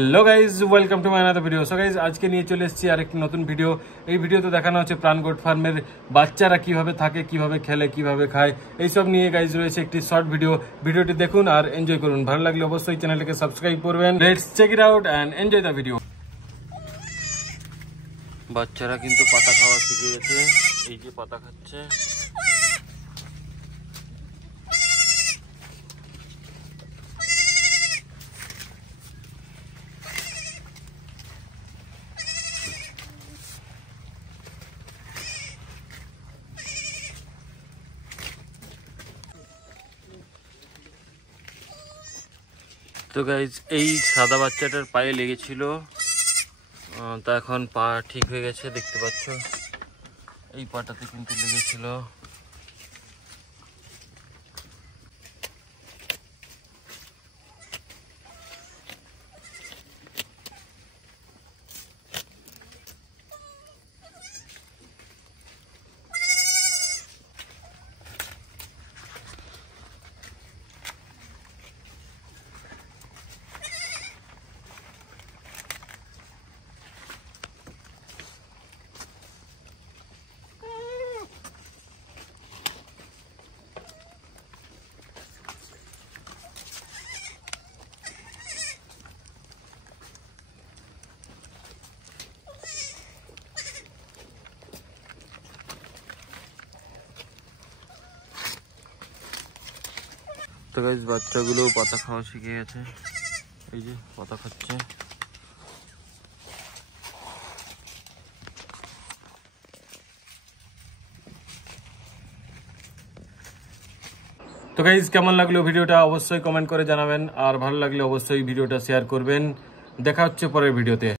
Hello guys, welcome to my another video. So guys, আজকে নিয়ে চলে এসেছি আর একটি নতুন ভিডিও। এই ভিডিওতে দেখানো হচ্ছে প্রাণ গোট ফার্মের বাচ্চারা কিভাবে থাকে, কিভাবে খেলে, কিভাবে খায়, এইসব নিয়ে গাইজ রয়েছে একটি শর্ট ভিডিও। ভিডিওটি দেখুন আর এনজয় করুন। ভালো লাগলে অবশ্যই চ্যানেলটিকে সাবস্ক্রাইব করবেন। Let's check it out and enjoy the video. বাচ্চারা কিন্তু পাতা খাওয়া শিখে গেছে, এই যে পাতা খাচ্ছে। তো গাইজ, এই সাদা বাচ্চাটার পায়ে লেগেছিল, তা এখন পা ঠিক হয়ে গেছে। দেখতে পাচ্ছ, এই পাটাতে কিন্তু লেগেছিল। তো গাইজ, বাচ্চাগুলো পাতা খাওয়া শিখে গেছে, এই যে পাতা খাচ্ছে। তো গাইজ, কেমন লাগলো ভিডিওটা অবশ্যই কমেন্ট করে জানাবেন, আর ভালো লাগলে অবশ্যই ভিডিওটা শেয়ার করবেন। দেখা হচ্ছে পরের ভিডিওতে।